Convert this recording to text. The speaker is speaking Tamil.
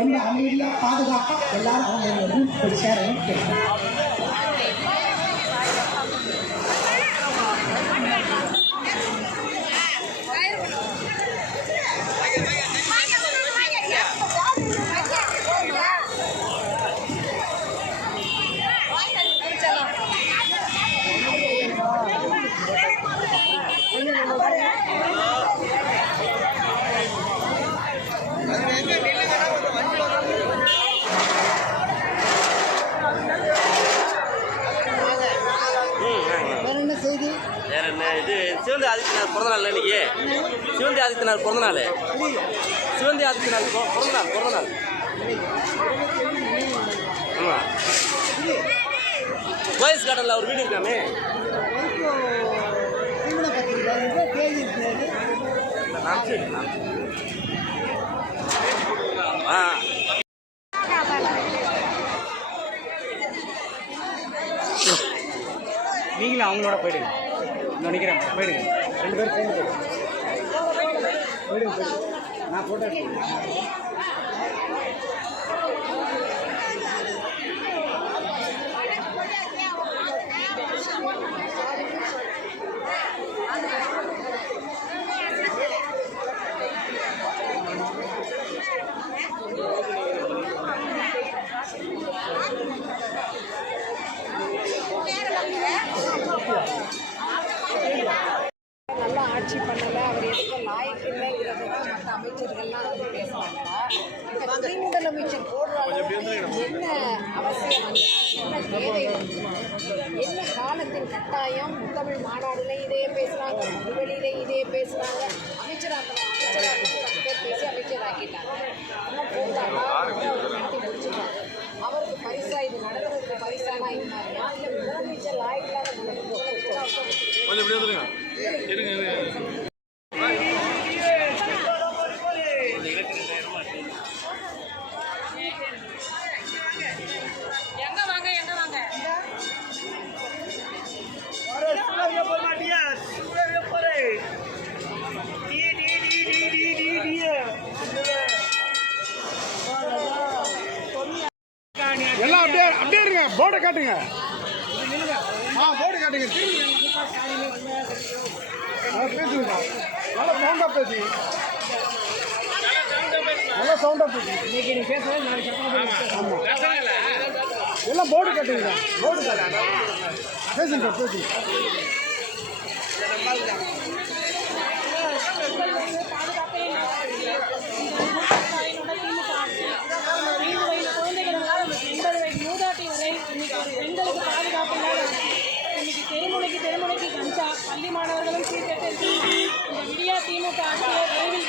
ரொம்ப அமைதியாக பாதுகாப்பாக எல்லாரும் அவங்க ரூட் போய் சேரணும்னு கேட்குறேன். இது சிவந்தி ஆதித்யநாத் பிறந்த நாள் இன்னைக்கு. சிவந்தி ஆதித்யநாத் பிறந்த நாள். சிவந்தி ஆதித்யநாத் பிறந்த நாள். ஆமாம், பாய்ஸ் கார்டனில் அவர் வீடு இருக்காமே. நீங்களும் அவங்களோட போயிடுங்க. நினைக்கிறேன் போயிடுங்க, 2 பேரும் சேர்ந்து போயிடுங்க. நான் போட்டோ எடுத்துக்கிறேன். நல்லா ஆட்சி பண்ணலை, அவர் எதுக்கும் லாய்க்கு இல்லைங்கிறது தான் மற்ற அமைச்சர்கள்லாம் வந்து பேசுகிறாங்க. இப்போ துணை முதலமைச்சர் போடுறாங்க, என்ன அவசியம், என்ன தேவை, என்ன காலத்தின் கட்டாயம்? முத்தமிழ் மாநாடுல இதே பேசுகிறாங்க, வெளியிலே இதே பேசுகிறாங்க. அமைச்சராக 10 பேர் பேசி அமைச்சராக்கிட்டாங்க. ஆனால் போட்டாங்க நடத்தி முடிச்சுட்டாங்க. அவருக்கு பரிசா இது நடக்கிறதுக்கு பரிசானா இருந்தாருன்னா இல்லை முதலமைச்சர் லாய்க்கெல்லாம் எல்லாம் அப்படியே இருங்க. போர்டை காட்டுங்க. போர்டு காட்டுங்க. பேசுங்க, நல்லா சவுண்டாக பேசுங்க. நல்லா சவுண்டாக பேசுங்க. இன்னைக்கு நீ பேசுறது நாளைக்கு ஆமாம், எல்லாம் போர்டு காட்டுங்க. போர்டு காட்டுங்க. பேசுங்க பேசுங்க. பெண்களுக்கு பாதுகாப்பு இல்லாத இன்னைக்கு தெருமுனைக்கு கஞ்சா, பள்ளி மாணவர்களும் சீர்கெட்டு இந்த விடியா திமுக ஆட்சியை விரைவில்